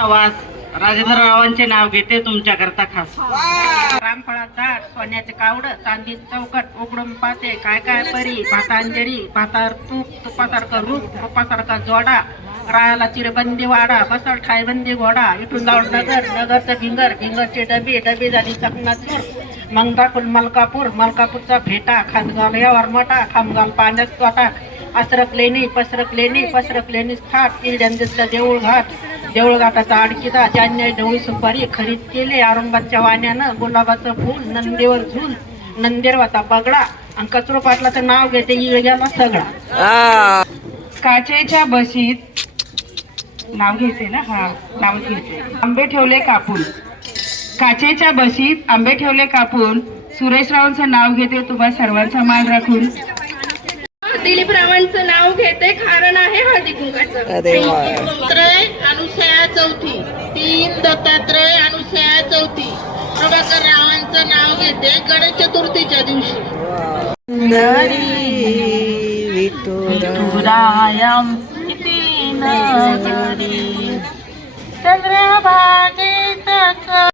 वास राजेंद्ररावांचे नाव घेते तुमच्याकरता खास. रामफळात झाड सोन्याचे कावड चांदी चौकट उघडून पाते काय काय परी भातांजरी भातार तूप तुपासारखं रूप रूपासारखा जोडा रायाला चिरबंदी वाडा बसळ ठायबंदी घोडा इथून जाऊन नगर नगरचं भिंगर भिंगरची डबी डबी झाली चकनाचूर मंगदापूर मलकापूर मलकापूरचा भेटा खामगाल यावर मोठा खामगाल पाण्यात तोटा असरक लेणी पसरक लेणी पसरक लेणी थाट किल्यांदिसला देऊळ घाट देऊळ घाटाचा आडकिदा जान्य ढवळी सुपारी खरीद केले औरंगाबादच्या वाण्यानं गुलाबाचं फूल नंदीवर झूल नंदीरवाचा बगडा आणि कचरो पाटलाचं नाव घेते गेला सगळा. काचेच्या बशीत नाव घ्यायचे ना? हा नाव घ्यायचे आंबे ठेवले कापून. काचेच्या बशीत आंबे ठेवले कापून सुरेश रावांचं नाव घेते तुम्हा सर्वांचा मान राखून. दिलीप रावांचं नाव घेते कारण आहे हळदी कुंकाचं चौथी तीन दत्तात्रय अनुसया चौथी. प्रभाकर रावांचं नाव घेते गणेश चतुर्थीच्या दिवशी विठुरायम. किती नगरी चंद्रभागेत